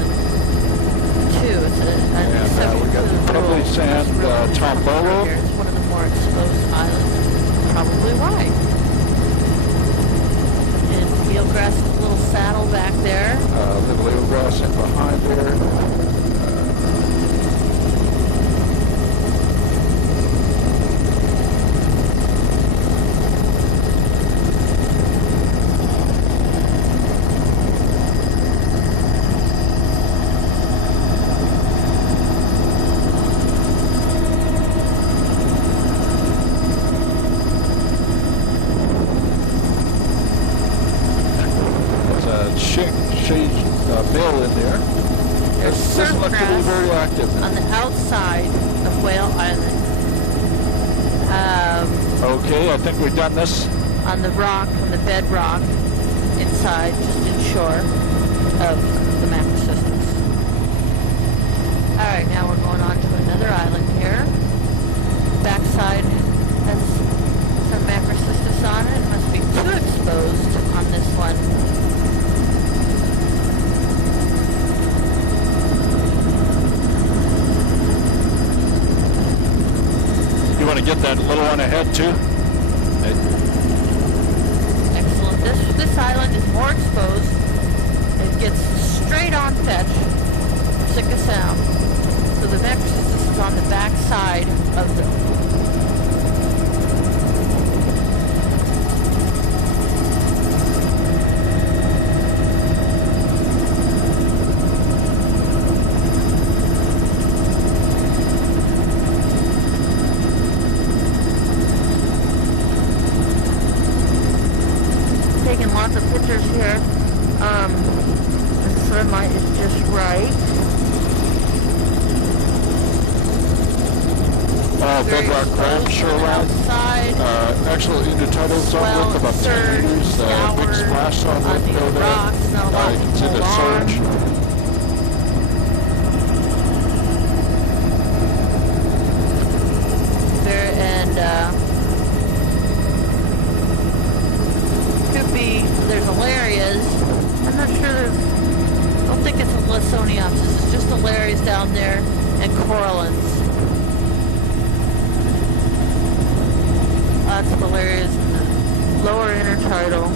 island too. It's we got the Pebbly Sand Tombolo. It's one of the more exposed islands. Probably why. And eelgrass, a little saddle back there. Little eelgrass in behind there. Mill in there. There's surf grass very active on the outside of Whale Island. Okay, I think we've done this. On the rock, on the bedrock, inside, just inshore of the macrocystis. Alright, now we're going on to another island here. Backside has some macrocystis on it. It must be too exposed on this one. You want to get that little one ahead too? Excellent. This island is more exposed. It gets straight on fetch, Sitka Sound. So the macrocystis is on the back side of the taking lots of pictures here. The sunlight is just right. Bedrock Crab, shoreline. Actual intertidal zone width about 10 meters. Big splash zone width there. Rocks, You can see the surge. There's Alarias. I'm not sure I don't think it's a Lysoniopsis. It's just Alarias down there and corallines. Lots of Alarias in the lower intertidal.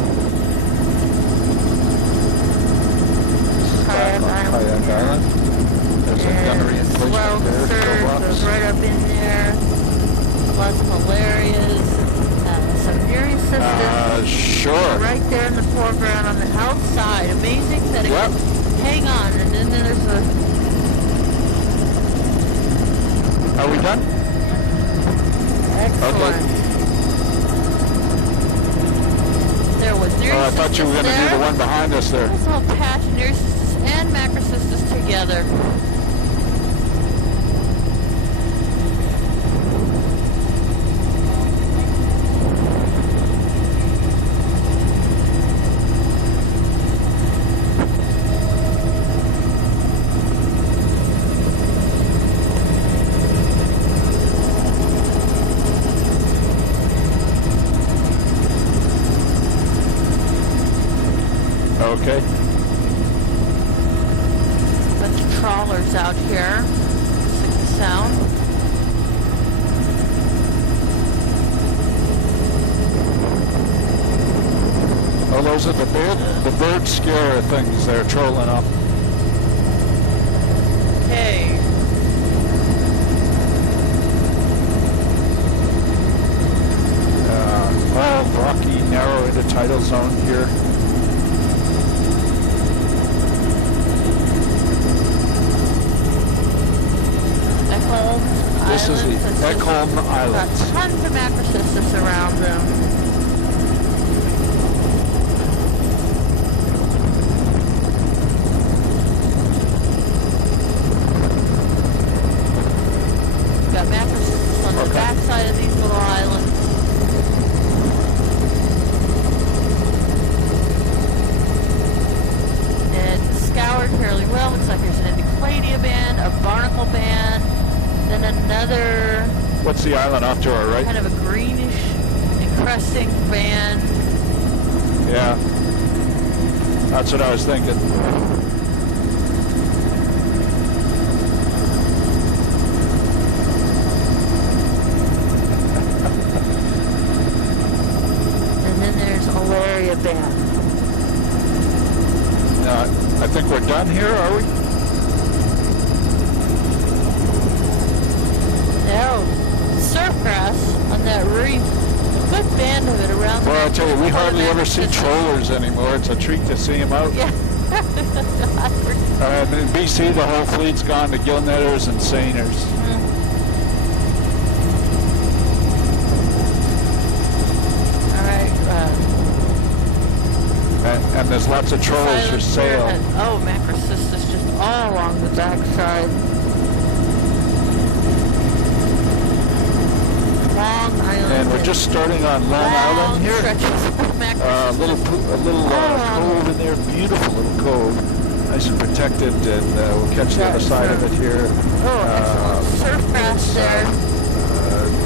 Kayak Island. There's a gunnery emplacement there. Surge goes right up in there. Lots of Alarias. Some Nereocystis. Sure. Right there in the foreground on the outside. Amazing that it can hang on. And then there's a... Are we done? Excellent. Okay. There was Nereocystis I thought you were going to do the one behind us there. This little patch, Nereocystis and Macrocystis together. Okay. Bunch of trawlers out here. Sitka Sound. Oh, those are the bird scare things they're trolling up. Okay. Rocky, narrow intertidal zone here. This is the Ekholm Islands. Got tons of macrocystis around them. Got macrocystis on the backside of these little islands. And it's scoured fairly well. Looks like there's an Endocladia band, a barnacle band. Then another... What's the island off to our right? Kind of a greenish encrusting band. Yeah. That's what I was thinking. veneer, are we? No, surf grass on that reef. A good band of it around Well, there. I'll tell you, we hardly ever see Memphis. trollers anymore. It's a treat to see them out. Yeah. In BC, the whole fleet's gone to gill netters and seiners. All right. And there's lots of trollers for sale. Oh, Macrocystis just all along the backside. Long Island. And we're just starting on Long Island here. A little cove in there, beautiful little cove, nice and protected, and we'll catch the other side of it here. Surf grass there.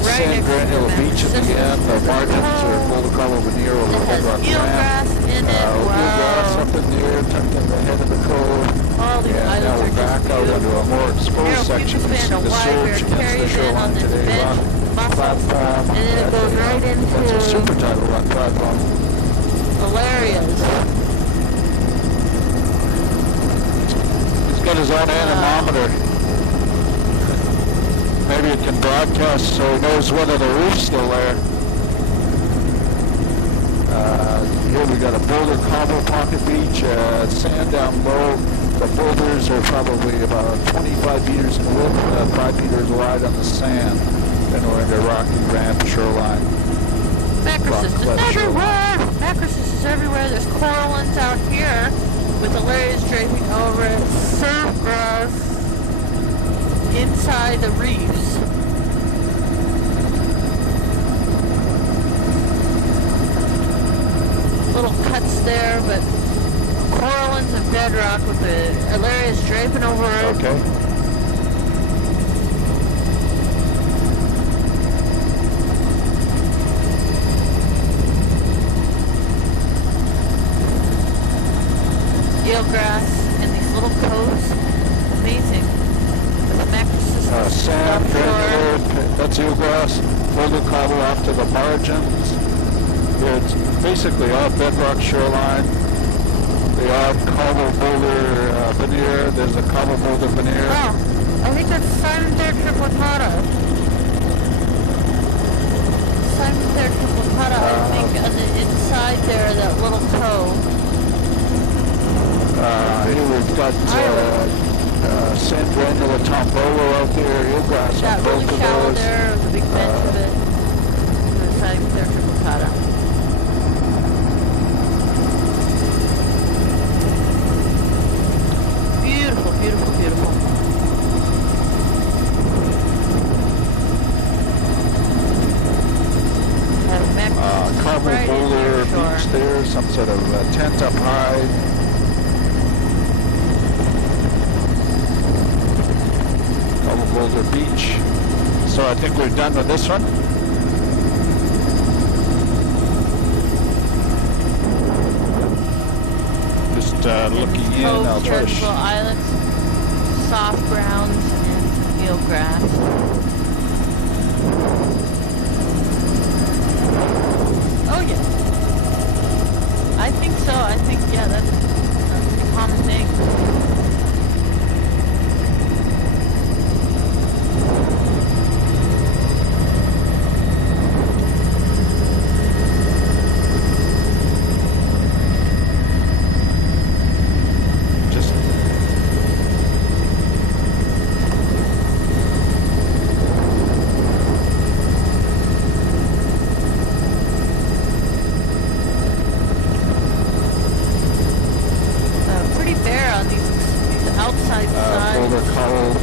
Sand granule beach at the end. The margins are Boulder Cabo veneer over the bedrock eelgrass in it. Eelgrass up in there, tucked in the head of the cove. All these And now we're back out into a more exposed section. You see the surge against the shoreline today. Platform. And then it goes right into That's a super tidal run platform. Valeria's. He's got his own anemometer. Maybe it can broadcast so he knows whether the roof's still there. Here we got a boulder cobble pocket beach, sand down low. The boulders are probably about 25 meters in width, 5 meters wide on the sand. And we're in the rocky ramp shoreline. Macrocystis everywhere! Macrocystis everywhere. There's corallines out here with the layers draping over it. Surf grass inside the reefs. Little cuts there, but corallines and bedrock with the Alarias draping over it. Okay. Eelgrass in these little coves. Amazing. With the Macrocystis Sand, offshore. granular, that's eelgrass, boulder cobble off to the margins. It's basically all bedrock shoreline. The odd cobble boulder veneer. There's a cobble boulder veneer. Wow, I think that's Simon Thayer triplicata. Simon Thayer triplicata, I think, on the inside there, that little cove. Here we've got sand granula tombolo out there, eelgrass That on really both of shallow those. there, the big bend of it. The Simon Thayer triplicata. Beautiful, beautiful, beautiful. Cobble right boulder shore. beach there, some sort of tent up high. Cobble boulder beach. So I think we're done with this one. Just looking in, I'll try to little islands, soft grounds, and eelgrass. Oh yeah, I think so. I think yeah, that's a pretty common thing. just Pretty bare on these outside sides. boulder cobble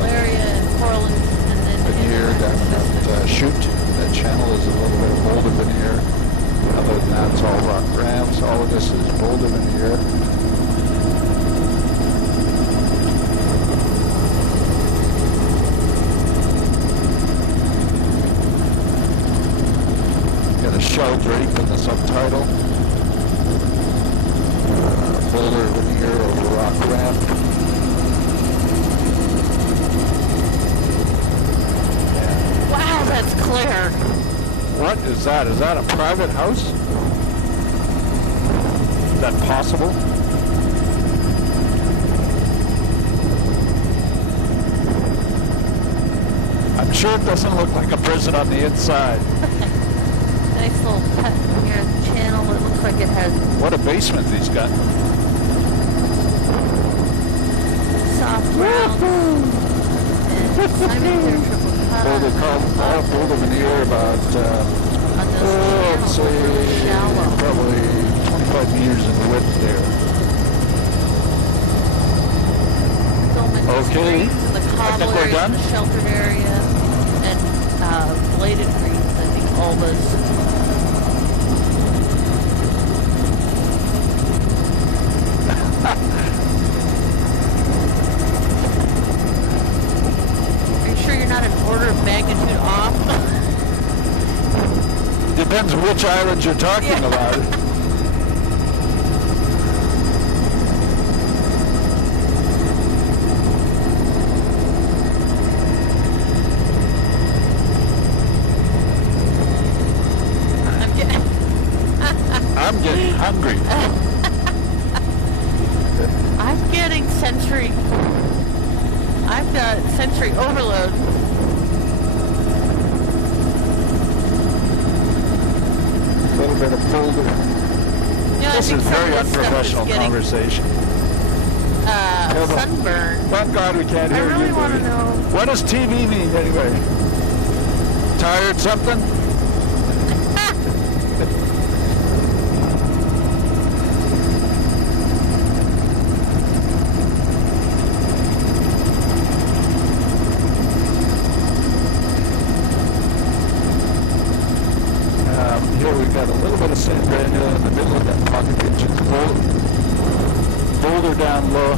Malaria and corallines, and then veneer down that chute. That channel is a little bit of boulder veneer. Other than that, it's all rock ramps. All of this is boulder veneer. Got a shell drape in the subtitle. Boulder veneer over rock ramp. wow, that's clear. What is that? Is that a private house? Is that possible? sure it doesn't look like a prison on the inside. Nice little cut here in the channel. It looks like it has What a basement he's got. soft ground. And Simon's air triple cut Boulder veneer about, on those let's channels. They're really say, shallow. probably 25 meters in width there. Filming the Okay. screens and the I cobble think we're areas done. and the sheltered area and bladed greens. I think all those. Are you sure you're not an order of magnitude off? Depends which island you're talking Yeah. about. I'm getting hungry. I'm getting sensory. I've got sensory overload. A little bit of boulder. Yeah, This is very some of this stuff unprofessional is getting conversation. Kevin. sunburn. Thank God we can't I hear really you. want to baby. know. What does TV mean anyway? Tired something? Here we've got a little bit of sand granule in the middle of that pocket beach. It's boulder down low.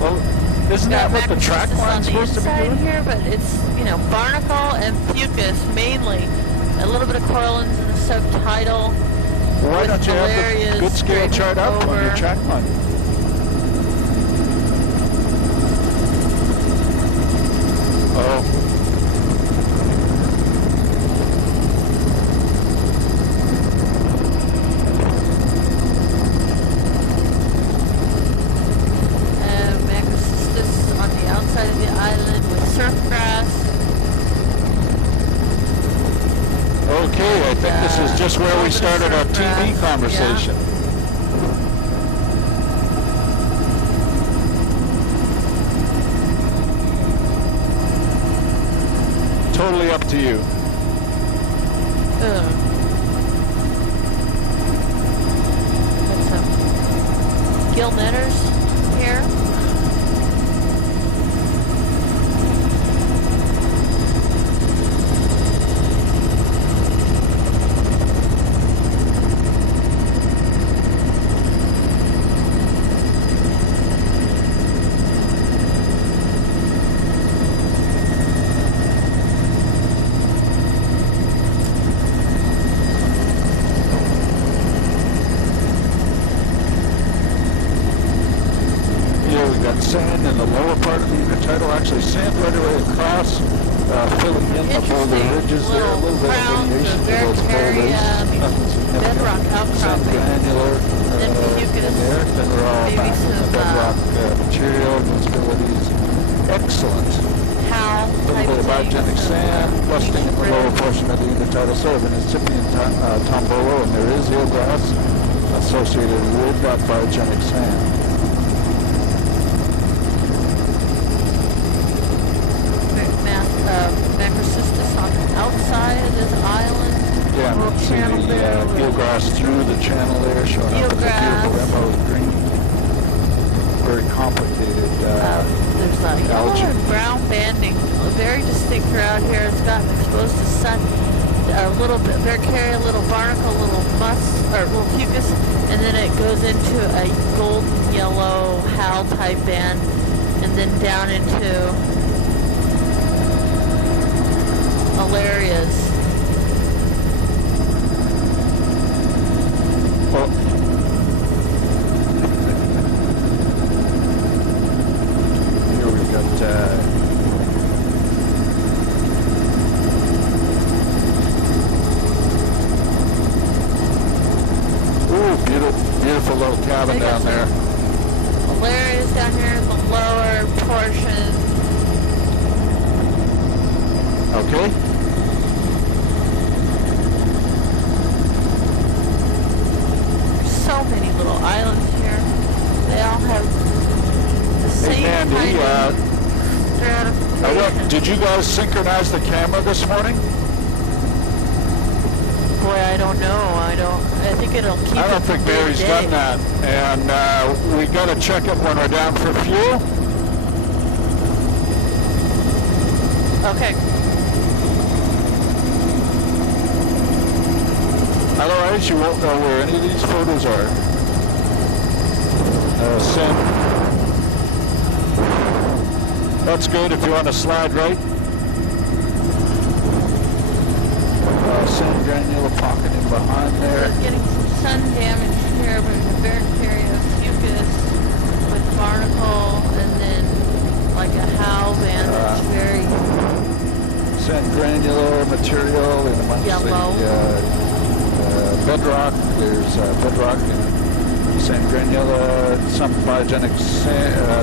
Well, isn't that what the track line's supposed to be on the doing? inside here, but it's, barnacle and fucus mainly. A little bit of corallines in the subtidal. Why with don't you have malarias the good scale scraping chart up on your over. track line? Oh. Macrocystis on the outside of the island with surf grass. Okay, I think this is just where we started our TV conversation. Totally up to you. Got some gill netters here. Sand in the lower part of the intertidal, actually sand right away across, filling in the boulder ridges there, a little bit of variation to those boulders. Nothing significant. Bedrock Sand outcropping. granular Then fucus, in there, then they're all maybe back in the some, bedrock material, instabilities. Excellent. How A little bit of biogenic sand, rusting in the lower portion of the intertidal, sort of an incipient tombolo, and there is eelgrass associated with that biogenic sand. Macrocystis on the outside of this island. Yeah, Little see channel there the with eelgrass through the channel there, showing up with a beautiful emerald green. Very complicated there's a yellow algae. and brown banding, very distinct throughout here. It's gotten exposed to sun a little bit. They carry a little barnacle, a little or little fucus, and then it goes into a golden yellow hal type band, and then down into malarias. Well, here we've got beautiful little cabin down there. Malarias down here in the lower portion. Okay? There's so many little islands here. They all have the Hey, same Mandy, kind of stratification. did you guys synchronize the camera this morning? Boy, I don't know. I think it'll keep I don't it think from Mary's day. done that. And we got to check it when we're down for fuel. Okay. Otherwise, you won't know where any of these photos are. Send. That's good if you want to slide right. Sand granular pocket in behind there. We're getting some sun damage here, but there's a very area of fucus with barnacle, and then like a how band that's very Sand granular material in amongst yellow. the bedrock. There's bedrock and sand granular, some biogenic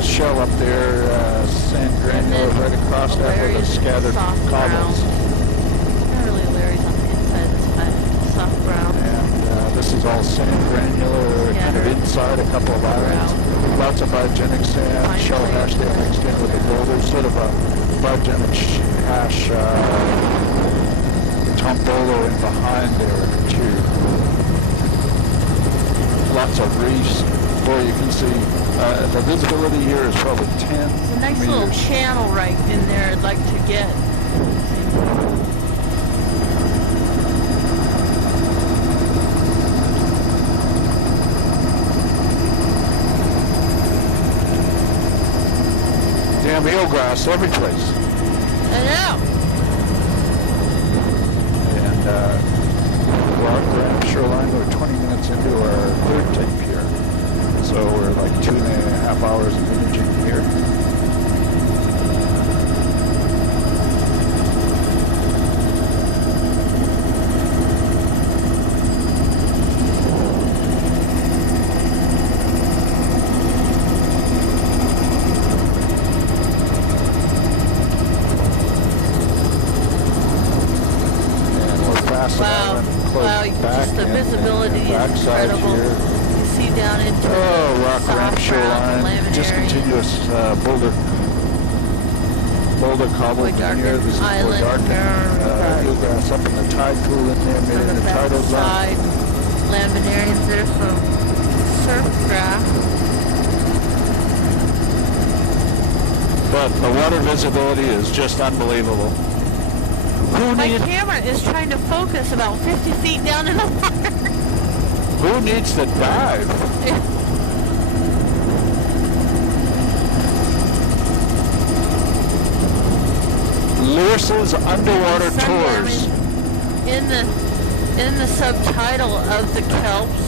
shell up there, sand granular right across that with the scattered cobbles. Not really Larry's on the inside of this pile, soft brown. And this is all sand granular, kind of inside a couple of islands. Lots of biogenic sand, shell hash there mixed in with the boulders, sort of a biogenic hash tombolo in behind there too. Lots of reefs. Boy, you can see the visibility here is probably 10 There's a nice meters. little channel right in there I'd like to get. Damn eelgrass every place. I know. And Grand Shoreline, we're 20 minutes into our third tape here. So we're like 2.5 hours of imaging here. Wow, just the visibility is incredible. Here. You see down into the Rock Ramp soft brown Shoreline, discontinuous boulder cobble in here. This is more dark. Eelgrass up in the tide pool in there, made in the tidal zone. Laminarians, there's some surf grass. But the water visibility is just unbelievable. My camera is trying to focus about 50 feet down in the water. Who needs to dive? Lewis's underwater tours. In the subtitle of the kelps.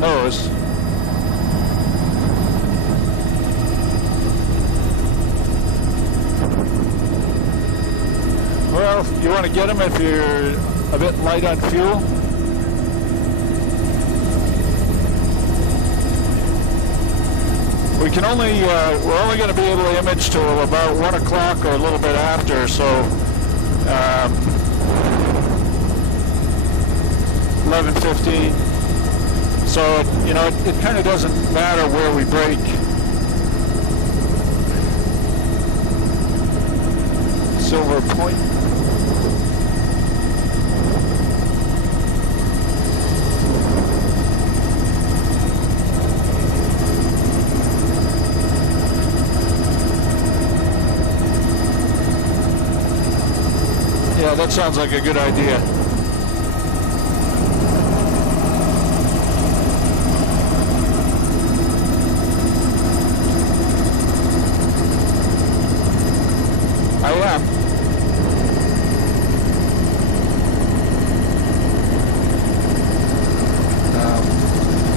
Those. Well, you want to get them if you're a bit light on fuel. We can only, we're only going to be able to image till about 1 o'clock or a little bit after, so 11:15. So, you know, it kind of doesn't matter where we break. Silver Point. Yeah, that sounds like a good idea. I am.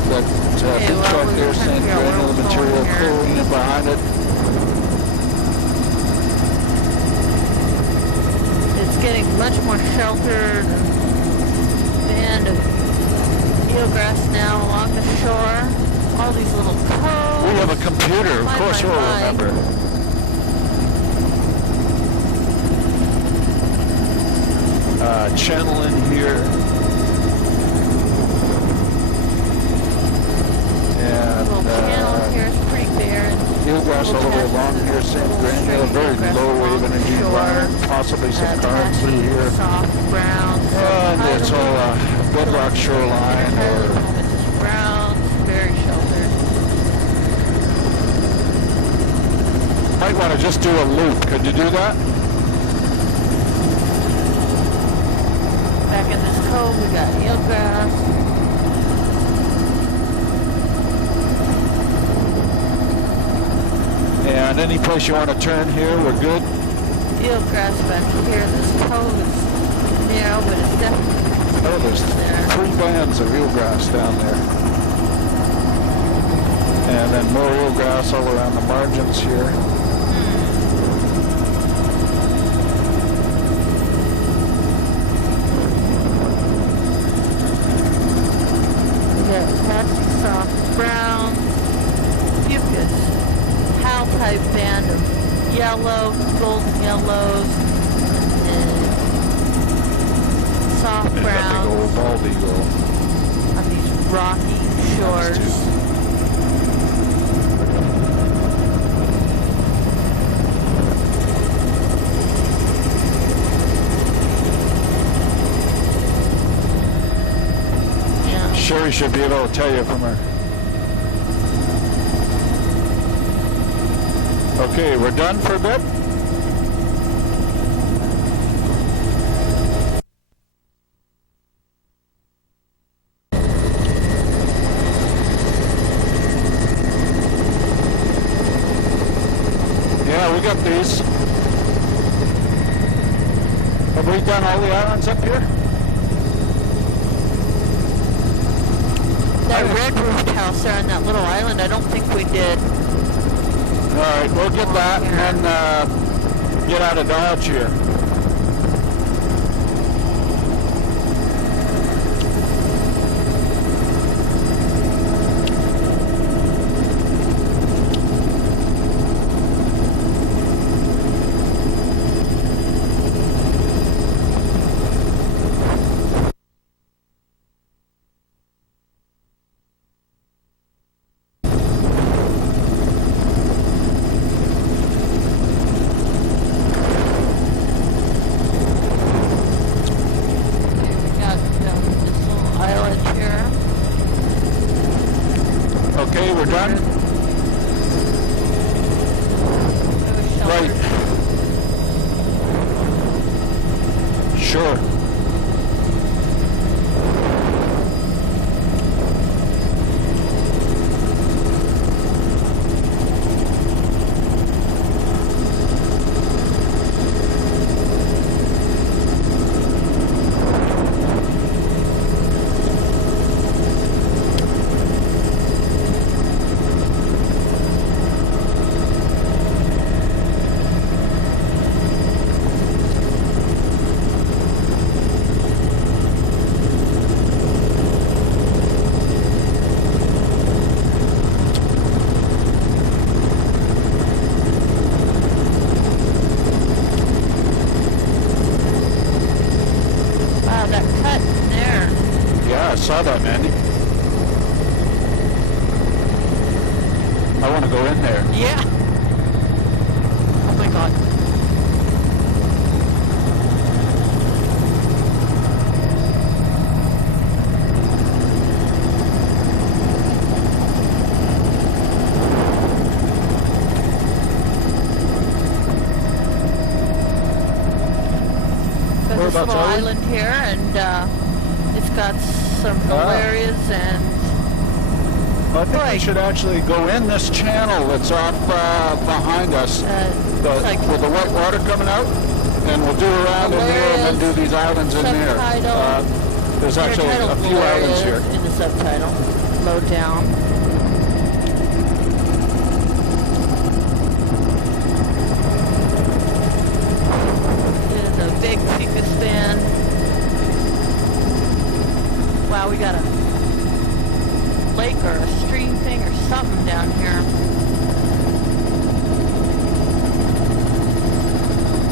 That big truck there, sand granular material cooling in behind it. It's getting much more sheltered. Band of eelgrass now along the shore. All these little coves. We have a computer, of course we'll remember. Channel in here. And channel here is pretty barren. Eelgrass all the way along here, same granular, very low wave energy environment, possibly some current through here. Soft brown. And it's all bedrock shoreline. Brown, very sheltered. Might want to just do a loop. Could you do that? Back in this cove, we got eelgrass. And any place you want to turn here, we're good. Eelgrass back here. This cove is narrow, but it's definitely Oh, there's there. 3 bands of eelgrass down there. And then more eelgrass all around the margins here. We got patchy soft brown, fucus, Hal type band of yellow, golden yellows, and soft And a big browns old bald eagle. on these rocky shores. Yeah. Sherry should be able to tell you from her. Okay, we're done for a bit. Yeah, we got these. Have we done all the islands up here? That red roofed house there on that little island, I don't think we did. All right, we'll get that and then get out of Dodge here. Okay, we're done. Right. Sure. I saw that, Mandy. I want to go in there. Yeah. Oh my God. There's a small island here, and it's got some hill areas and. I think we should actually go in this channel that's off behind us, with the wet water coming out, and we'll do around in there and then do these islands in there. There's actually a few islands here. In the subtitle, low down. big fucus band. Wow, we got a lake or a stream thing or something down here.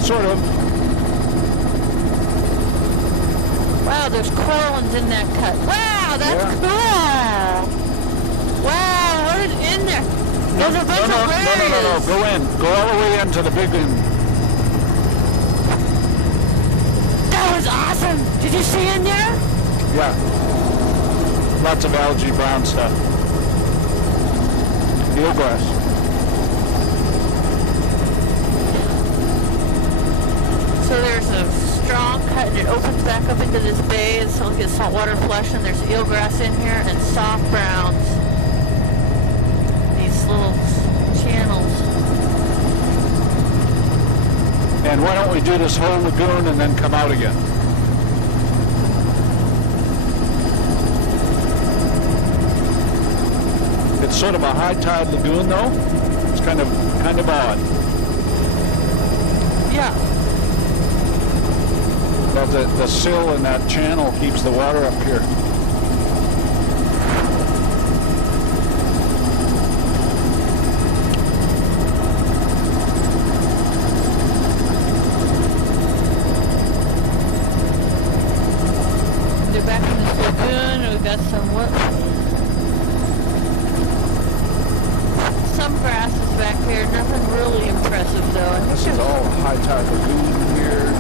Sort of. Wow, there's corals in that cut. Wow, that's cool. Wow, what is in there? There's a bunch of lariats. No. Go in. Go all the way into the big one. That was awesome. Did you see in there? Yeah. Lots of algae, brown stuff. Eelgrass. So there's a strong cut and it opens back up into this bay and so it gets saltwater flush, and there's eelgrass in here and soft browns. These little channels. And why don't we do this whole lagoon and then come out again? It's sort of a high tide lagoon though. It's kind of odd. Yeah. But the sill in that channel keeps the water up here. They're back in this lagoon. We've got some grasses back here. Nothing really impressive though. This is all high tide lagoon here.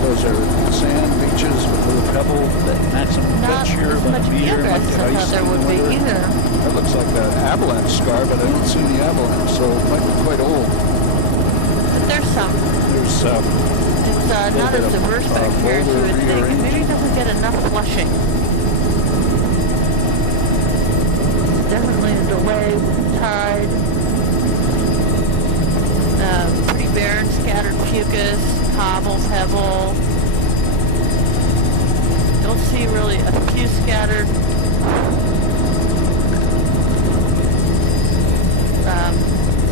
Those are sand beaches with little pebble. The maximum Not pitch here as about much a meter. eelgrass as I thought there would be either. That looks like an avalanche scar, but I don't see the avalanche, so it might be quite old. But there's some. There's It's not as diverse back here as you would think. And maybe it doesn't get enough flushing. Definitely a delay with tide. Pretty barren, scattered fucus, cobble, pebble. Don't see really a few scattered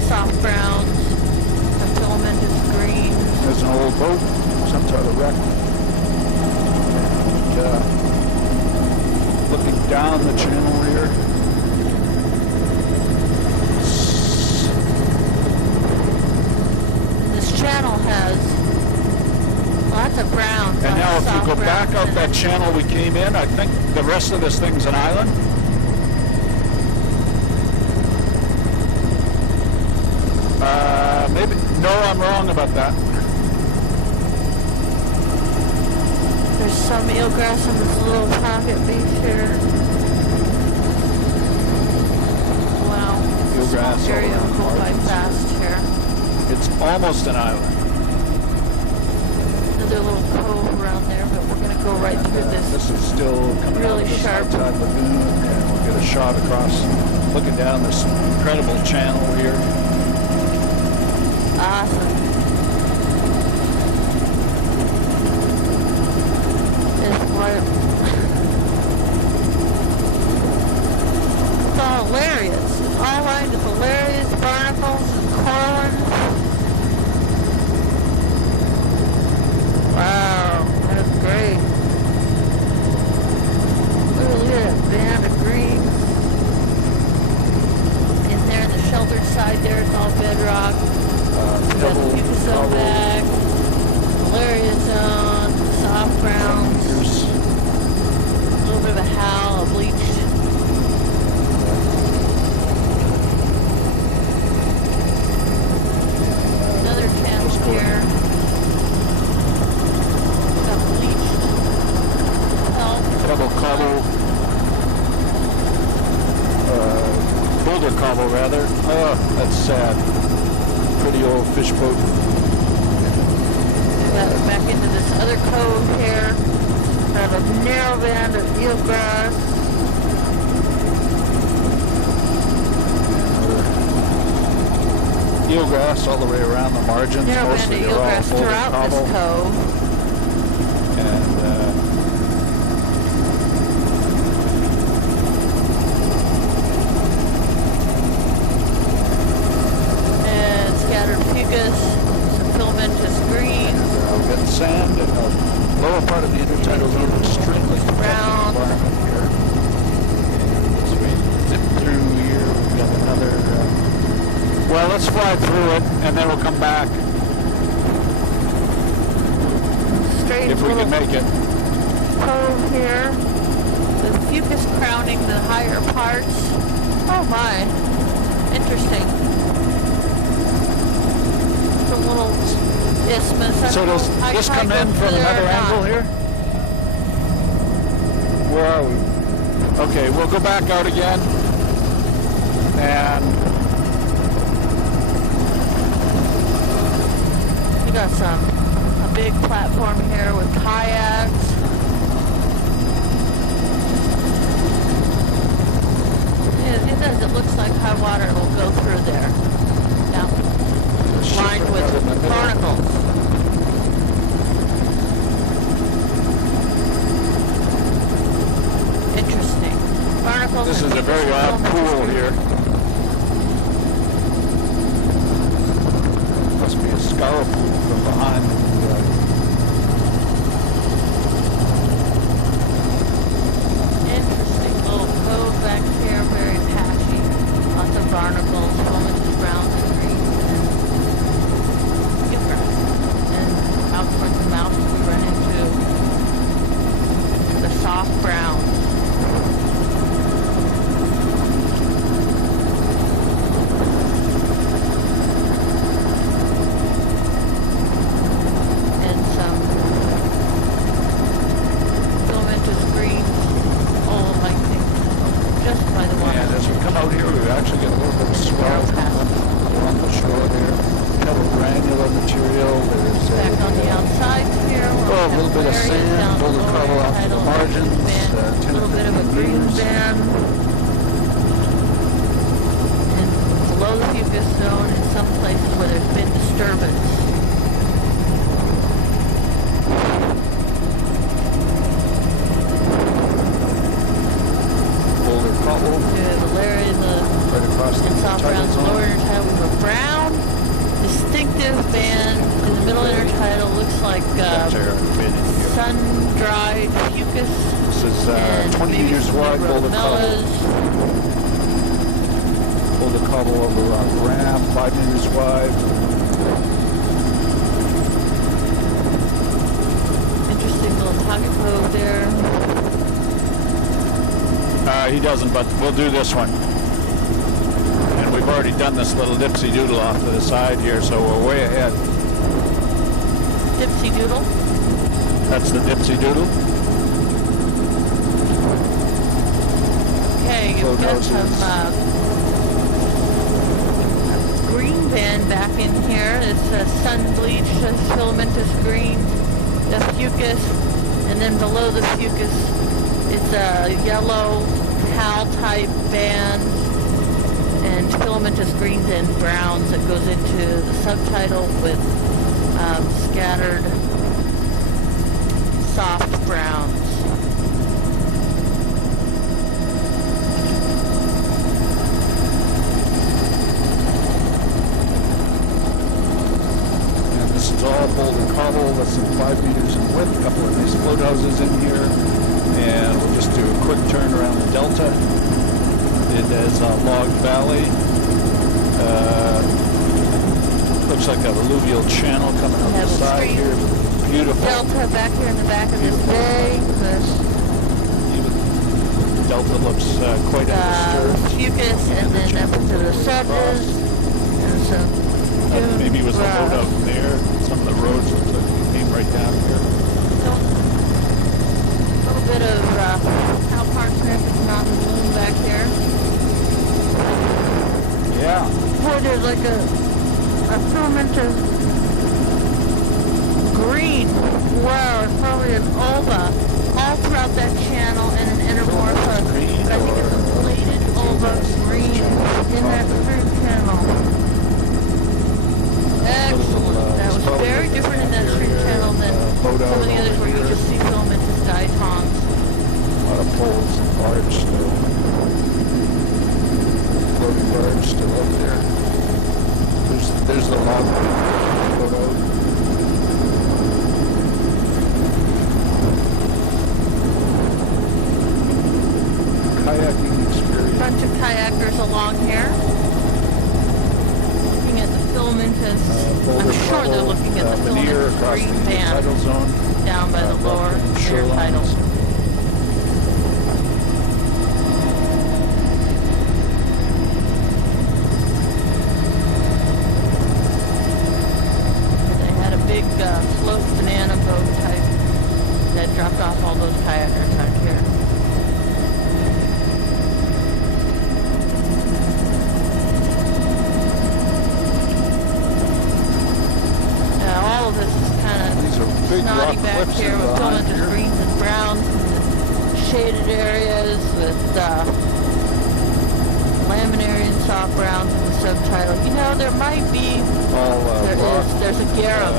soft browns, a filamentous green. There's an old boat, some sort of wreck. And, looking down the channel here. This channel has lots of browns. And now if you go back out up that channel we came in, I think the rest of this thing's an island. Maybe, no, I'm wrong about that. There's some eelgrass in this little pocket beach here. Wow. Eelgrass Small area all around will go by margins. fast here. It's almost an island. Another little cove around there, but we're going to go right through this. This is still coming out really of this sharp high tide lagoon, and we'll get a shot across, looking down this incredible channel here. Awesome. It's what it's all lariats. It's all lined with lariats, barnacles, and corals. Wow, that's great. Look at that band of green. In there, in the sheltered side there, it's all bedrock. We've got the fucus back, malaria zone, soft browns, a little bit of a howl, a bleached. Another channel here. Got bleached kelp. Pebble cobble, boulder cobble rather. Oh, that's sad. Pretty old fish boat. Got back into this other cove here. Got a narrow band of eelgrass. Eelgrass all the way around the margins. Narrow band of Mostly they're all eelgrass boulder throughout cobble. this cove. And And scattered fucus, some filamentous greens. I'll get let's fly through it, and then we'll come back Straight if we can make it. cove here. The fucus crowning the higher parts. Oh my. Interesting. Some little isthmus. I So don't know does how this you come go in through from there another or angle not. here? Where are we? Okay, we'll go back out again. And You got a big platform here with kayaks. It looks like high water will go through there. Now, lined with barnacles. Interesting. Barnacles. this is a very odd pool here. Must be a scour pool from behind. Interesting little cove back here, very patchy. Lots of barnacles, almost brown and green. And different. And out towards the mouth we run into the soft browns. And some filamentous greens. Oh, I think just by the water. And as we come out here, we actually get a little bit of swell along the shore there. Pebble granular material. There's Back on the outside here. Oh, a little bit of sand, boulder cobble off to the margins. A little bit of a green band. And below the fucus zone in some places where there's been disturbance. Boulder cobble The area, right across the soft tidal browns, lower zone. intertidal, we have a brown, distinctive band. In the middle intertidal looks like sun-dried fucus. This is and 20 maybe meters some wide boulder cobble. rhodomellas. Boulder cobble over a ramp, 5 meters wide. Interesting little pocket cove there. He doesn't, but we'll do this one. And we've already done this little dipsy doodle off to the side here, so we're way ahead. Dipsy doodle. That's the dipsy doodle. Okay, Low you've got noses. some green band back in here. It's a sun-bleached filamentous green, the fucus, and then below the fucus it's a yellow pal-type band and filamentous greens and browns that goes into the subtitle with scattered soft browns. And this is all boulder cobble, less than 5 meters in width. A couple of nice float houses in here. And we'll just do a quick turn around the delta. It is a log valley. Looks like a alluvial channel coming up We the have a side stream. here. Beautiful. Delta back here in the back of this bay. Even the delta looks quite undisturbed. Fucus and then up into the sedges and some dune Maybe it was a grass. road out there. Some of the roads look like they came right down here. A little bit of cow parsnip and mountain bloom back here. Yeah. Boy, there's like a filamentous green. Wow, it's probably an ulva all throughout that channel and an entomorpha. But I think it's a bladed ulva green in that fruit channel. Excellent. That was very different in that stream channel than some of the others where you just see filamentous diatoms. A lot of poles and barge still. Floating barge still up there. There's the log photo. Kayaking experience. Bunch of kayakers along here. Looking Lumentus. Boulder I'm sure they're Cobble, looking at the veneer Lumentus across green the band tidal zone. down by the lower air tidal. shorelines. They had a big float banana boat type that dropped off all those kayakers out here. Now all of this is kind of These are big snotty rock back cliffs here in with behind filaments, here. greens and browns, and shaded areas with laminary and soft browns in the subtitle. You know, there might be, All rock. there's a garum.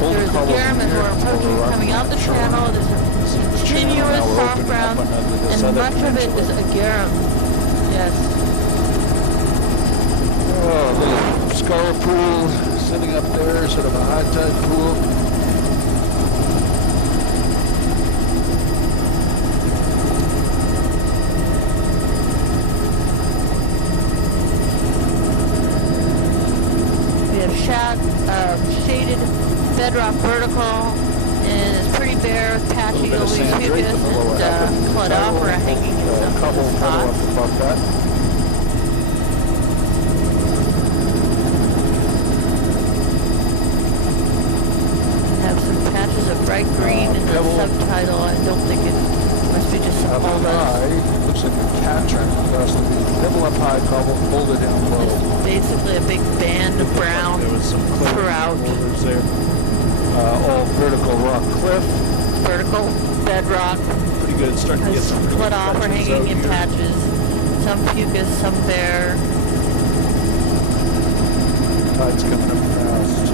Boulder There's a Cobble garum as veneer, we're approaching, Boulder rock coming out the shoreline. channel. There's This is a the channel. continuous Now we're soft opening brown, up onto this and other much of it peninsula. is a garum. Yes. Oh, a little scar pool sitting up there, sort of a high tide pool. We have shaded bedrock vertical, and it's pretty bare with patchy Bit of leaves, sand drape mucus, in the lower half and of the cladopera hanging in some couple of the spots. up above that. Have some patches of bright green in the pebble. subtitle. I don't think it must be just some Up old high, looks like a cat trying across the beach. Pebble up high, cobble, boulder down low. It's basically a big band of brown There was some cliff throughout. boulders there. All vertical rock cliff. Vertical bedrock. Pretty good. Starting to get Has some really cladopera patches hanging out in here. patches. Some fucus, some bare. Tide's coming up fast.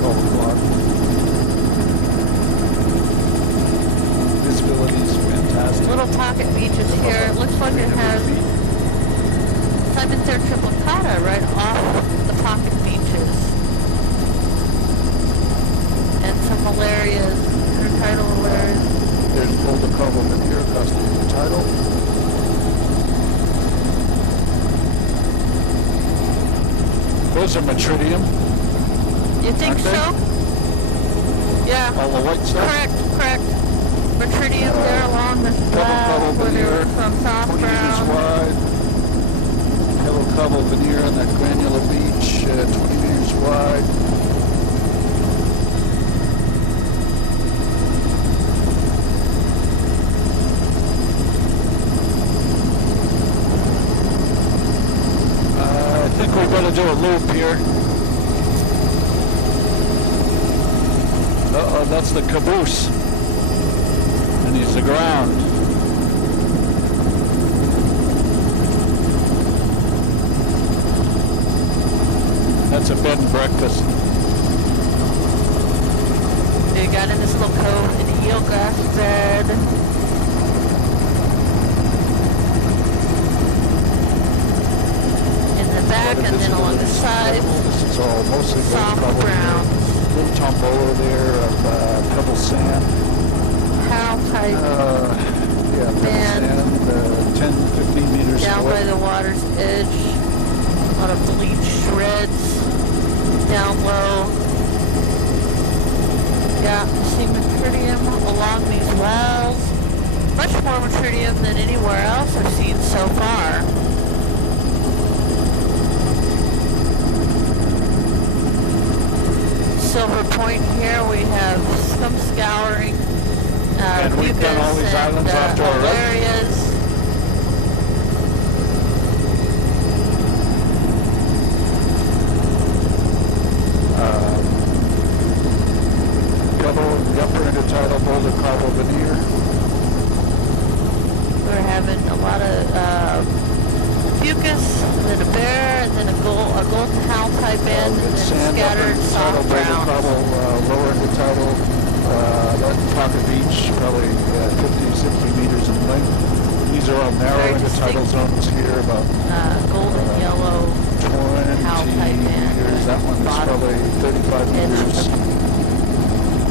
12 o'clock. Visibility is fantastic. Little pocket beaches here. It looks like it has Simon-Third Triplicata right off the pocket beaches. And some malarias, intertidal malarias. There's Boulder Cobble veneer across the tidal. Those are Metridium. You think Aren't they? so? Yeah. All the white stuff. Correct. Metridium there along the Cobble where they were veneer, from soft 20 meters brown. wide. Cobble veneer on that granular beach, 20 meters wide. I think we're going to do a loop here. Uh-oh, that's the caboose. And he's aground. That's a bed and breakfast. They got in this little cove in a eelgrass bed. In the back and then along the sides, This is all mostly soft Boulder Cobble. brown. Little tombola there of pebble sand. How type Yeah, pebble And sand, 10, 15 meters down by away. the water's edge. A lot of bleach shreds down low. Yeah, see Metridium along these walls. Much more Metridium than anywhere else I've seen so far. Silver Point here, we have scum scouring, And we've mucus, done all these islands off to our right. areas. The upper intertidal Boulder Cobble veneer. We're having a lot of fucus, and then a bear, and then a golden howl type end, and Good then sand scattered upper soft intertidal, Boulder browns. Cobble, lower intertidal. That pocket beach, probably 50, 60 meters in length. These are all narrow Very intertidal distinct. zones here, about Golden yellow 20 howl type end. meters. That one is Bottom probably 35 edge meters. of the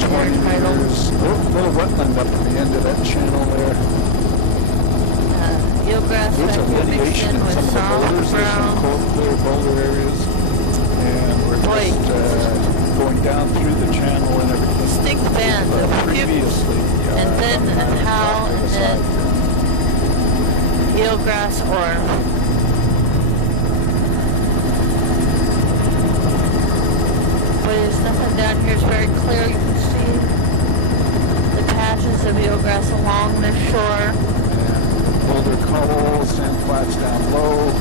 20 intertidal. meters. Little wetland up at the end of that channel there. Eelgrass There's back a here mixed lineation in in with some of the soft boulders. There's some brown. cold, clear boulder areas. Boy, just going down through the channel and everything. distinct band of Previously. and then on the how, back of the and side. then eelgrass or but there's nothing down here. It's very clear. You can see the patches of eelgrass along the shore. And boulder cobble, sand flats down low.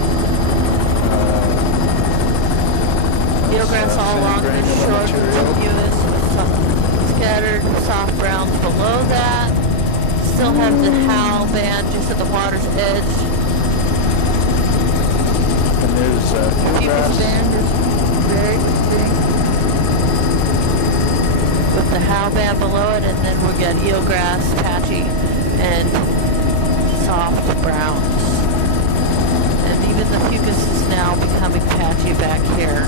Eelgrass all along the shore continuous with some scattered soft browns below that. Still have the howl band just at the water's edge. And there's Fucus eelgrass. band is very distinct with the howl band below it, and then we get eelgrass, patchy, and soft browns. And even the fucus is now becoming patchy back here.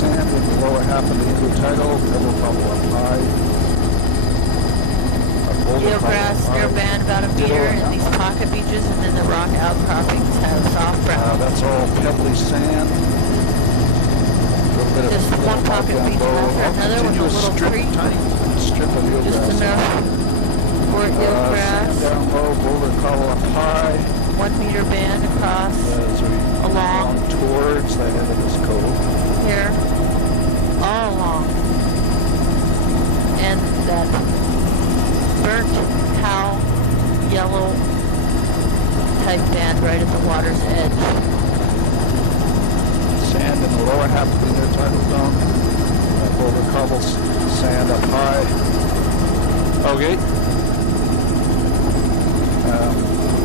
Sand in the lower half of the intertidal, double bubble up high. Eelgrass near band about a meter in these pocket beaches, and then the rock outcroppings have soft brown. That's all pebbly sand. A little bit Just of one pocket down beach low. after another with a Continuous little strip, creek. tiny strip of eelgrass. Just enough for eelgrass. Sand down low, boulder cobble up high. 1 meter band across As we along towards that end of this cove. here, all along. And that burnt cow yellow type band right at the water's edge. Sand in the lower half of the intertidal zone. Boulder cobble sand up high. Okay.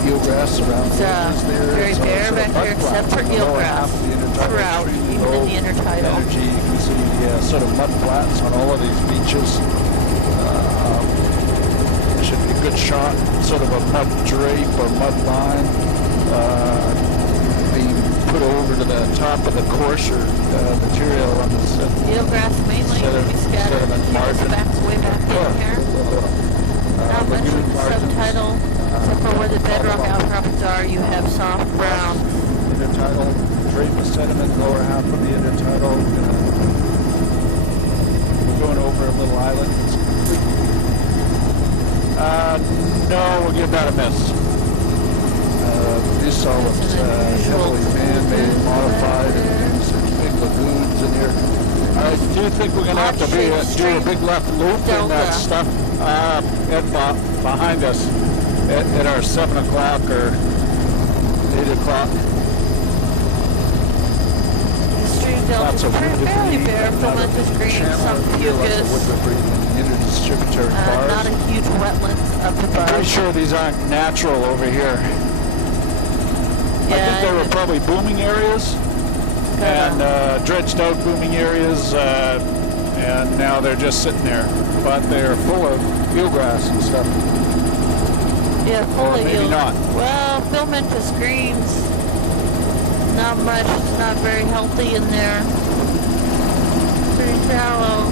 Eelgrass around It's very bare back here except for eelgrass throughout, even in the intertidal. Energy, you can see sort of mud flats on all of these beaches. Should be a good shot, sort of a mud drape or mud line being put over to the top of the coarser material on the Eelgrass mainly to be scattered margin. way back in here. Not much in the subtidal, except for where the bedrock outcroppings are, you have soft brown. Intertidal, drape of sediment, lower half of the intertidal. We're going over a little island. No, we'll give that a miss. These are heavily man-made, modified, and some big lagoons in here. I do think we're going to have to do a big left loop in that stuff behind us at our 7 o'clock or 8 o'clock. The stream delta is fairly bare, filamentous green, some fucus. Not a huge wetlands up I'm above. pretty sure these aren't natural over here. I think they were probably booming areas and dredged out booming areas, and now they're just sitting there. But they're full of eelgrass and stuff. Yeah, full Or of maybe eel. not. Well, filamentous greens. Not much. It's not very healthy in there. Pretty shallow.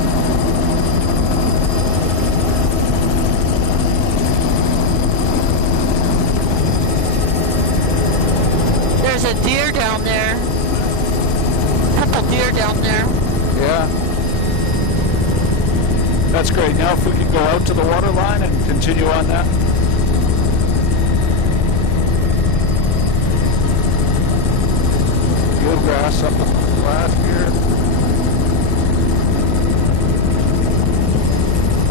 There's a deer down there. A couple deer down there. Yeah. That's great. Now if we could go out to the water line and continue on that. Eelgrass up the flat here.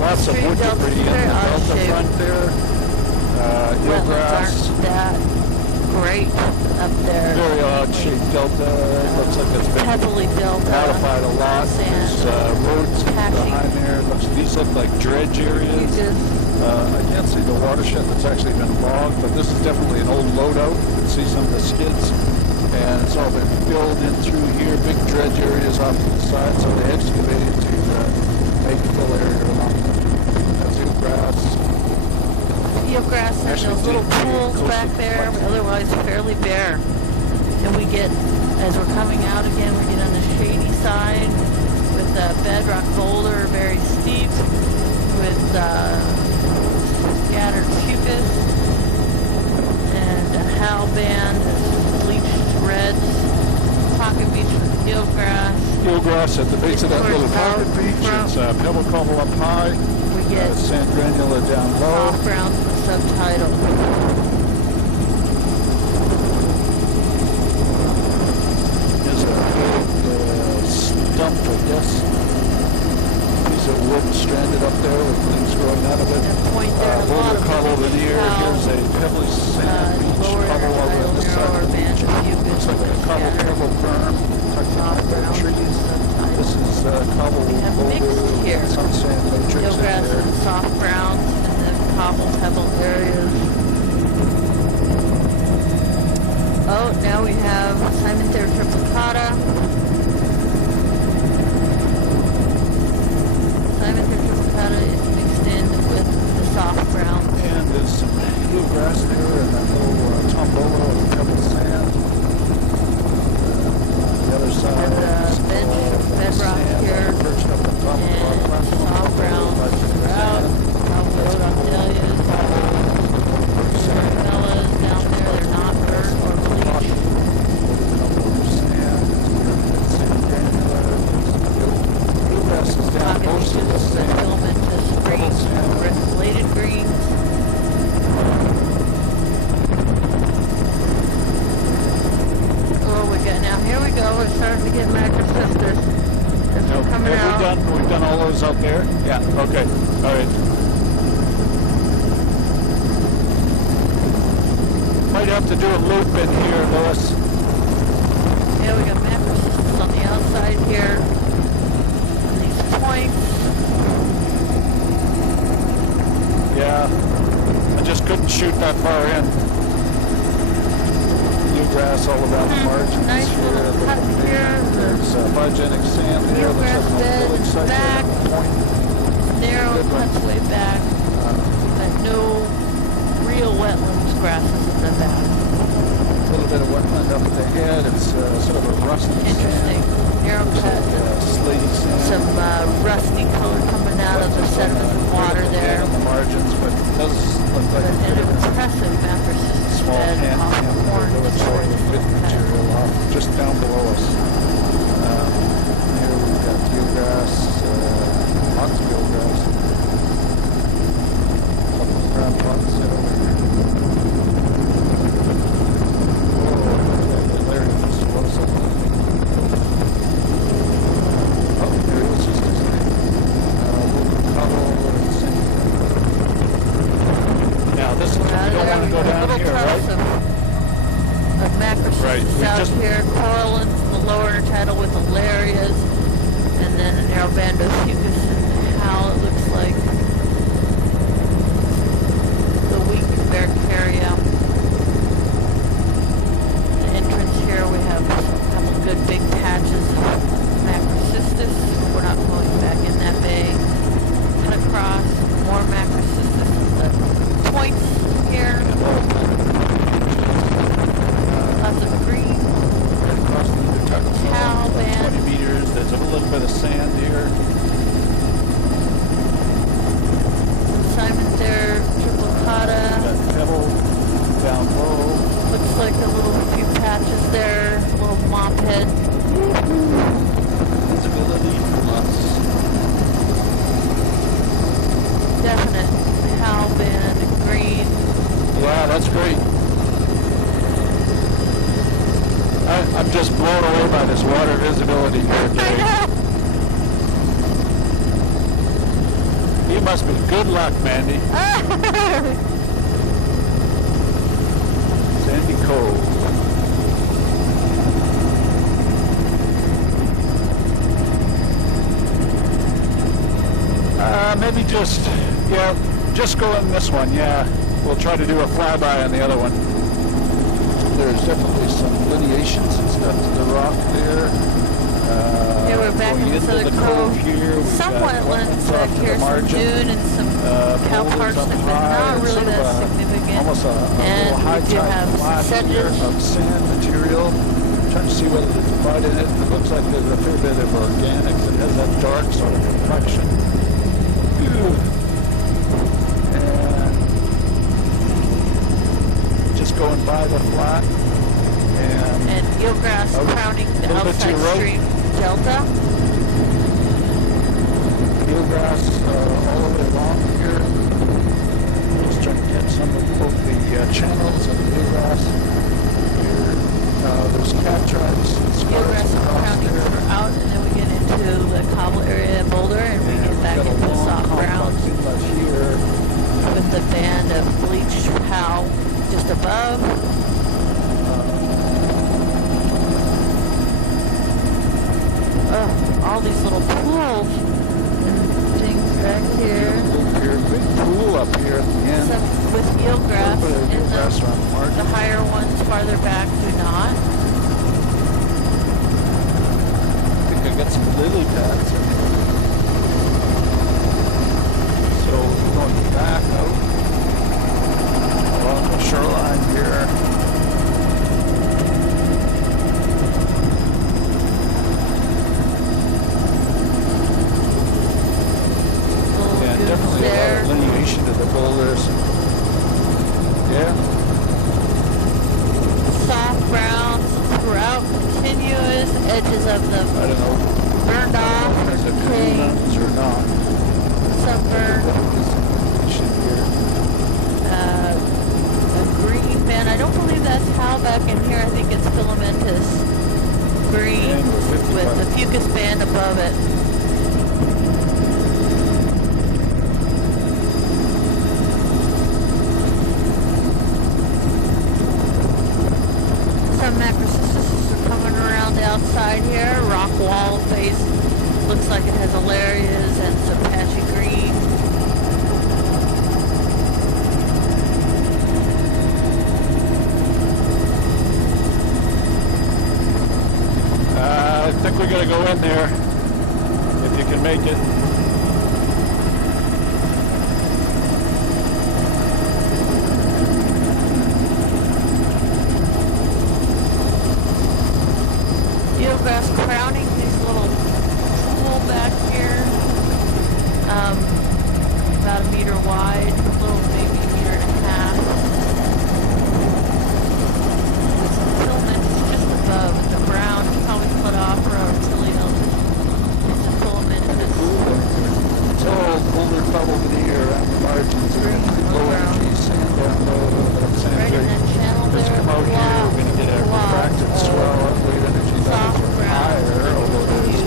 Lots of wood debris in the delta front there. Eelgrass. Aren't that great up there. Very odd shaped delta. It looks like it's been Heavily built modified a lot. There's roads behind there. These look like dredge areas. I can't see the watershed that's actually been logged, but this is definitely an old loadout. You can see some of the skids, and it's all been filled in through here. Big dredge areas off to the side, so they excavated to make a fill area along the eelgrass. Eelgrass and those little pools back there, but otherwise fairly bare. And we get, as we're coming out again, we get on the shady side with bedrock boulder, very steep, with scattered fucus and a howl band, bleached red. pocket beach with eelgrass. Eelgrass at the base of that Towards little pocket south beach. front. It's pebble cobble up high. We get Sand granula down low. soft grounds with subtitles. There's a big stump, I guess. Piece of wood stranded up there with things growing out of it. And point there, a lot Boulder of cobble veneer. Here's a pebbly sand beach lower cobble over on this side of the beach. Looks like a cobble pebble berm tucked soft behind the grounds with trees. subtitles. This is cobble We have boulder mixed here. with some sand matrix in Eelgrass there. and soft grounds and then cobble pebble areas. Oh, now we have Simon-Thayer triplicata. Simon-Thayer triplicata is mixed in with the soft ground. And there's some eelgrass there and that little tombolo of pebble sand. The other side There's a is bench of bedrock sand here perched up on top of the rock and platform. soft ground throughout. Probably dahlias, mellas down there. They're not burnt or bleached. Eelgrass is down Pocket most of the beaches, the sand. filamentous greens, bladed greens. Oh, here we go. We're starting to get macrocystis. As we're coming out. We've done all those out there? Yeah, okay. All right. Might have to do a loop in here, Lois. Yeah, we got macrocystis on the outside here. On these points. Yeah, I just couldn't shoot that far in. Eelgrass all around the margins Nice here. little cut here. There's biogenic sand here. Eelgrass Looks like bed an in the site back. there, point. Narrow Good one. cuts way back. But no real wetlands grasses in the back. A little bit of wetland up at the head. It's sort of a rusty Interesting. sand. Narrow cut. Slaty sand. Some rusty color coming out of the sediment and water there. On the margins, but it does look like But a an bit of a impressive macrocystis small bed hand off the horn village sort towards of the bit cut. material off just down below us. Here we've got eelgrass, lots of eelgrass. Couple of ground pots over here. There it is. Close up. Oh, there it is. Just his name. Cobble and sand. Now this is, we don't want to go down here, right? Of macrocystis Right, we out just- here, corallines in the lower intertidal with alarias, and then a narrow band of fucus and how it looks like the weak Bercaria. The entrance here we have a couple good big patches of macrocystis. We're not going back in that bay. Cut across, more macrocystis at the points here. Lots of green. Across the intertidal zone, Cow about band. 20 meters. There's a little bit of sand here. Simon-Thayer triplicata. Got pebble down low. Looks like a little few patches there. Little mop head. Visibility plus. Definite cow band. Green. Yeah, that's great. I'm just blown away by this water visibility here today. You must be good luck, Mandy. Sandy Cove. Maybe just go in this one, yeah. We'll try to do a flyby on the other one. There's definitely some lineations and stuff to the rock there. Here we're back Going into the cove. here. We've Some got wetlands off back to here, the some margin. dune and some cow Boulders parsnip, up but high, not and really sort of that a- significant. Almost a little And high we do tide have flat here sedges. of sand material. Trying to see whether there's a bite in it. It looks like there's a fair bit of organics. It has that dark sort of complexion. And just going by the flat. And eelgrass crowning the little bit to outside your right. stream delta. Eelgrass all the way along here. Just trying to get some of both the channels and the eelgrass. Here, there's cat tracks and scarps Eelgrass across crowning there. out, and then we get into the cobble area in Boulder, and we get back into the soft ground Here. with the band of bleached POW just above. All these little pools and things back here. Big pool up here at the end. Some with eelgrass, and Eelgrass around the margin. the higher ones farther back do not. I think I got some lily pads in here. So we're going back out along the shoreline here. Yeah, definitely a lot of lineation to the boulders. Yeah. Soft browns throughout, continuous edges of them I don't know. burned off, Is it decaying, mountains or not? sunburned. A green band. I don't believe that's how back in here. I think it's filamentous green with the fucus band above it. Some macrocystis are coming around the outside here. Rock wall face looks like it has alarias and some patchy green. I think we're going to go in there, if you can make it. Eelgrass crowning these little pool back here, about 1 meter wide, a little maybe 1.5 meters. With some filament just above the ground, probably cut off for arterial. Some filament that's It's all boulder cobbled here around the margins. Low energy sand down low. Sand right in that channel Let's there. come out here. We're going to get a refracted swell up weight energy Soft levels are higher, although there's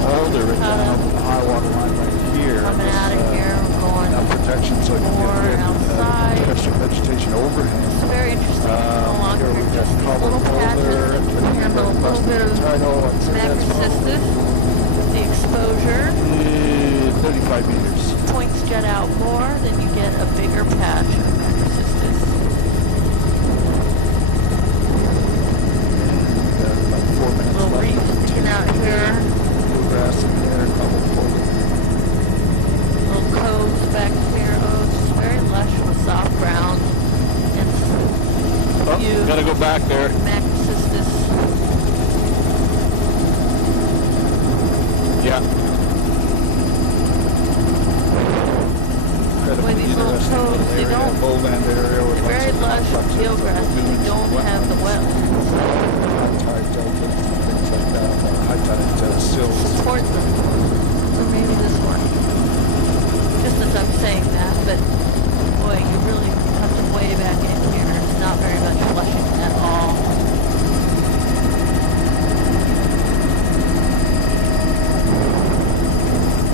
boulder right down the high water line right here. Coming out of here, we're going Enough protection so it can more get outside. extra vegetation overhang. It's very interesting along Here here, we've got just these cobbled little boulder, patches that handle a little bit of tidal, I'd say that's macrocystis. The exposure 35 meters. points jut out more, then you get a bigger patch of macrocystis. About 4 minutes Little left. reef sticking out here, Grass in there, cobbled boulder. little coves back here. Oh, it's just very lush with soft ground and few Gotta go back there. macrocystis. Yeah. Boy, these little coves, they don't, they're very lush with eelgrass, but they don't have the wetlands High tide delta, things like that. High tide sills. support them. So maybe this one. Just as I'm saying that, but boy, you really come to way back in here. It's not very much flushing at all.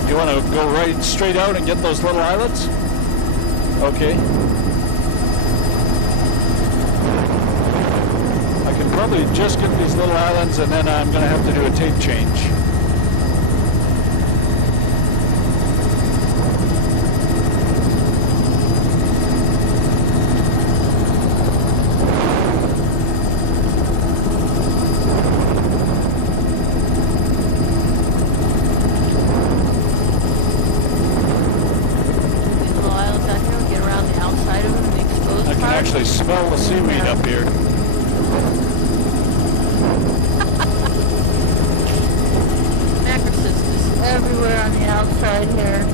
You want to go right straight out and get those little islets? Okay. I can probably just get these little islands and then I'm going to have to do a tape change. These little islands out here, we get around the outside of them, the exposed I can part. actually smell the seaweed up here. Macrocystis everywhere on the outside here.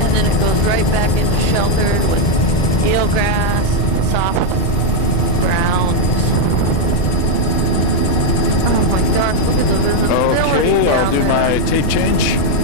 And then it goes right back into do my tape change.